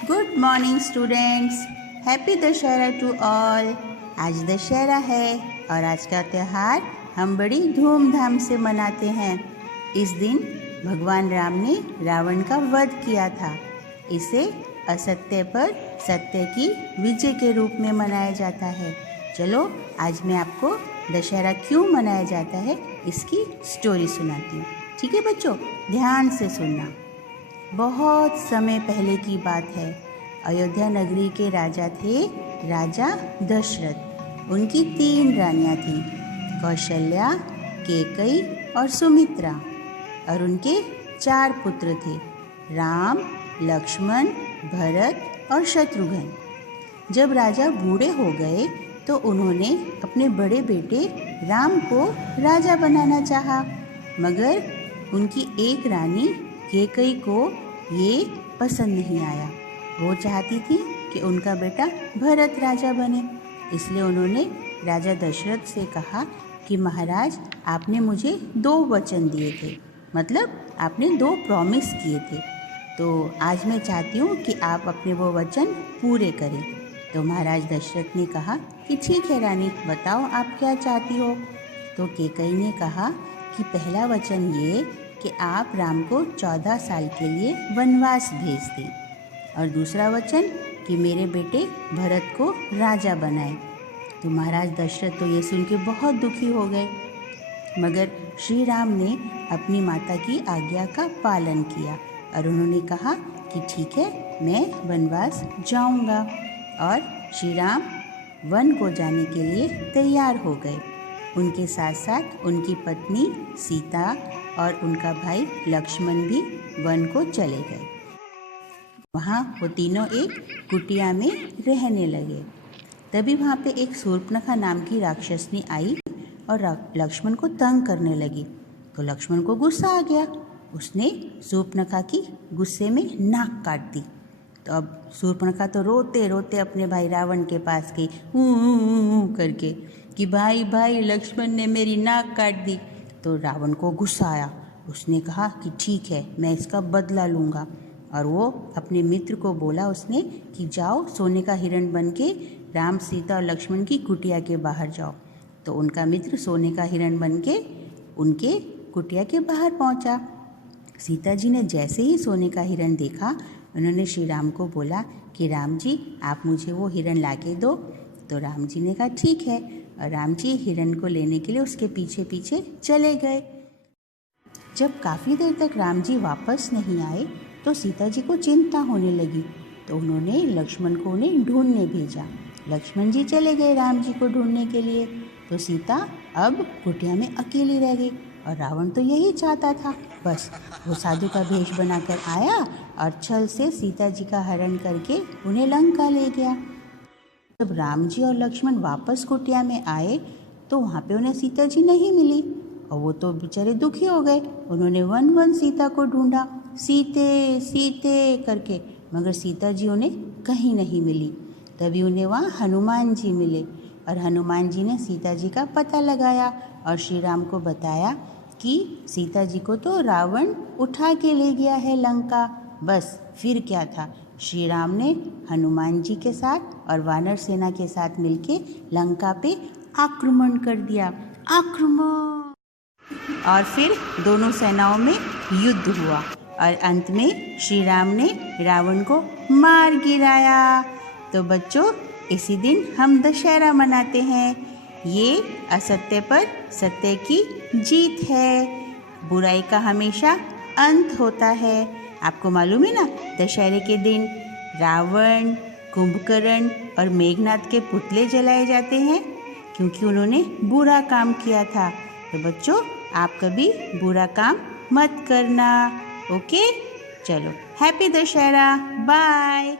Good morning students, happy Dussehra to all. आज दशहरा है और आज का त्यौहार हम बड़ी धूमधाम से मनाते हैं। इस दिन भगवान राम ने रावण का वध किया था। इसे असत्य पर सत्य की विजय के रूप में मनाया जाता है। चलो आज मैं आपको दशहरा क्यों मनाया जाता है इसकी स्टोरी सुनाती हूँ। ठीक है बच्चों, ध्यान से सुनना। बहुत समय पहले की बात है। अयोध्या नगरी के राजा थे राजा दशरथ। उनकी 3 रानियां थीं, कौशल्या, कैकेयी और सुमित्रा। और उनके 4 पुत्र थे, राम, लक्ष्मण, भरत और शत्रुघ्न। जब राजा बूढ़े हो गए तो उन्होंने अपने बड़े बेटे राम को राजा बनाना चाहा, मगर उनकी एक रानी कैकेयी को ये पसंद नहीं आया। वो चाहती थी कि उनका बेटा भरत राजा बने। इसलिए उन्होंने राजा दशरथ से कहा कि महाराज, आपने मुझे 2 वचन दिए थे, मतलब आपने 2 प्रॉमिस किए थे, तो आज मैं चाहती हूँ कि आप अपने वो वचन पूरे करें। तो महाराज दशरथ ने कहा कि ठीक है रानी, बताओ आप क्या चाहती हो। तो कैकेयी ने कहा कि पहला वचन ये कि आप राम को 14 साल के लिए वनवास भेज दें, और दूसरा वचन कि मेरे बेटे भरत को राजा बनाए। तो महाराज दशरथ तो ये सुन के बहुत दुखी हो गए, मगर श्री राम ने अपनी माता की आज्ञा का पालन किया और उन्होंने कहा कि ठीक है, मैं वनवास जाऊंगा। और श्री राम वन को जाने के लिए तैयार हो गए। उनके साथ साथ उनकी पत्नी सीता और उनका भाई लक्ष्मण भी वन को चले गए। वहाँ वो तीनों एक कुटिया में रहने लगे। तभी वहाँ पे एक शूर्पणखा नाम की राक्षसनी आई और लक्ष्मण को तंग करने लगी। तो लक्ष्मण को गुस्सा आ गया। उसने शूर्पणखा की गुस्से में नाक काट दी। तो अब शूर्पणखा तो रोते रोते अपने भाई रावण के पास गई करके कि भाई भाई, लक्ष्मण ने मेरी नाक काट दी। तो रावण को गुस्सा आया। उसने कहा कि ठीक है, मैं इसका बदला लूँगा। और वो अपने मित्र को बोला उसने कि जाओ, सोने का हिरण बन के राम, सीता और लक्ष्मण की कुटिया के बाहर जाओ। तो उनका मित्र सोने का हिरण बन के उनके कुटिया के बाहर पहुँचा। सीता जी ने जैसे ही सोने का हिरण देखा, उन्होंने श्री राम को बोला कि राम जी, आप मुझे वो हिरण ला के दो। तो राम जी ने कहा ठीक है, और राम जी हिरण को लेने के लिए उसके पीछे पीछे चले गए। जब काफ़ी देर तक राम जी वापस नहीं आए तो सीता जी को चिंता होने लगी। तो उन्होंने लक्ष्मण को उन्हें ढूंढने भेजा। लक्ष्मण जी चले गए राम जी को ढूंढने के लिए। तो सीता अब कुटिया में अकेली रह गई, और रावण तो यही चाहता था, बस वो साधु का भेष बनाकर आया और छल से सीता जी का हरण करके उन्हें लंका ले गया। जब राम जी और लक्ष्मण वापस कुटिया में आए तो वहाँ पे उन्हें सीता जी नहीं मिली, और वो तो बेचारे दुखी हो गए। उन्होंने वन वन सीता को ढूंढा, सीते सीते करके, मगर सीता जी उन्हें कहीं नहीं मिली। तभी उन्हें वहाँ हनुमान जी मिले, और हनुमान जी ने सीता जी का पता लगाया और श्री राम को बताया कि सीता जी को तो रावण उठा के ले गया है लंका। बस फिर क्या था, श्री राम ने हनुमान जी के साथ और वानर सेना के साथ मिलके लंका पे आक्रमण कर दिया। आक्रमण! और फिर दोनों सेनाओं में युद्ध हुआ और अंत में श्री राम ने रावण को मार गिराया। तो बच्चों, इसी दिन हम दशहरा मनाते हैं। ये असत्य पर सत्य की जीत है। बुराई का हमेशा अंत होता है। आपको मालूम है ना, दशहरे के दिन रावण, कुंभकर्ण और मेघनाथ के पुतले जलाए जाते हैं क्योंकि उन्होंने बुरा काम किया था। तो बच्चों, आप कभी बुरा काम मत करना। ओके, चलो, हैप्पी दशहरा, बाय।